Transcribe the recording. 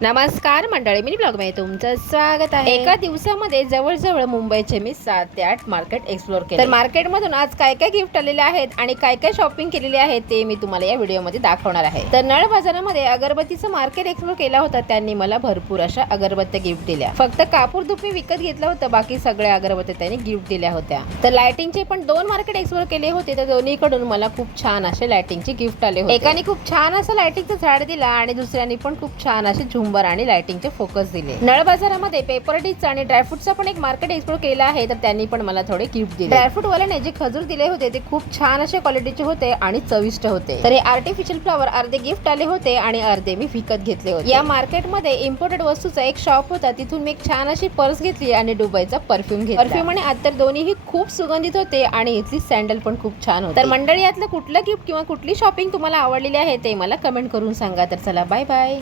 नमस्कार मंडळी, mini blog मध्ये तुमचं स्वागत आहे। एका दिवसामध्ये जवळजवळ मुंबईचे मी 7 ते 8 मार्केट एक्सप्लोर केले। तर मार्केटमधून आज काय काय गिफ्ट आलेले आहेत आणि काय काय शॉपिंग केलेली आहे ते मी तुम्हाला या व्हिडिओमध्ये दाखवणार आहे। तर नळ बाजारामध्ये अगरबत्तीचं मार्केट एक्सप्लोर केला होता। त्यांनी मला भरपूर अशा अगरबत्त्या गिफ्ट दिल्या। फक्त कापूर धूप मी विकत घेतलं होतं, बाकी सगळ्या अगरबत्त्या त्यांनी गिफ्ट दिल्या होत्या। तर लाइटिंगचे पण 2 मार्केट एक्सप्लोर केले होते। तर दोन्हीकडून मला खूप छान असे लाइटिंगचे गिफ्ट आले होते। एकाने खूप छान असं लाइटिंगचं झाड दिला आणि दुसऱ्याने पण खूप छान असे झुंबर आणि लाइटिंगचे फोकस दिले। नळ बाजारामध्ये पेपर डिश आणि ड्रायफ्रूटचा पण एक मार्केट एक्सप्लोर केला आहे। तर त्यांनी पण मला थोडे गिफ्ट दिले। ड्रायफ्रूट वाल्याने जे खजूर दिले होते ते खूप छान अशा क्वालिटीचे होते आणि चविष्ट होते। तर हे आर्टिफिशियल फ्लावर अर्धे गिफ्ट आले होते आणि अर्धे मी विकत घेतले होते। या मार्केटमध्ये इम्पोर्टेड वस्तूचा एक शॉप होता, तिथून मी एक छान अशी पर्स घेतली आणि दुबईचा परफ्यूम घेतला। परफ्यूम आणि अत्तर दोन्हीही खूप सुगंधित होते आणि इथली सॅन्डल पण खूप छान होती। तर मंडळी, यातलं कुठलं गिफ्ट किंवा कुठली शॉपिंग तुम्हाला आवडलेली आहे ते मला कमेंट करून सांगा। तर चला, बाय बाय।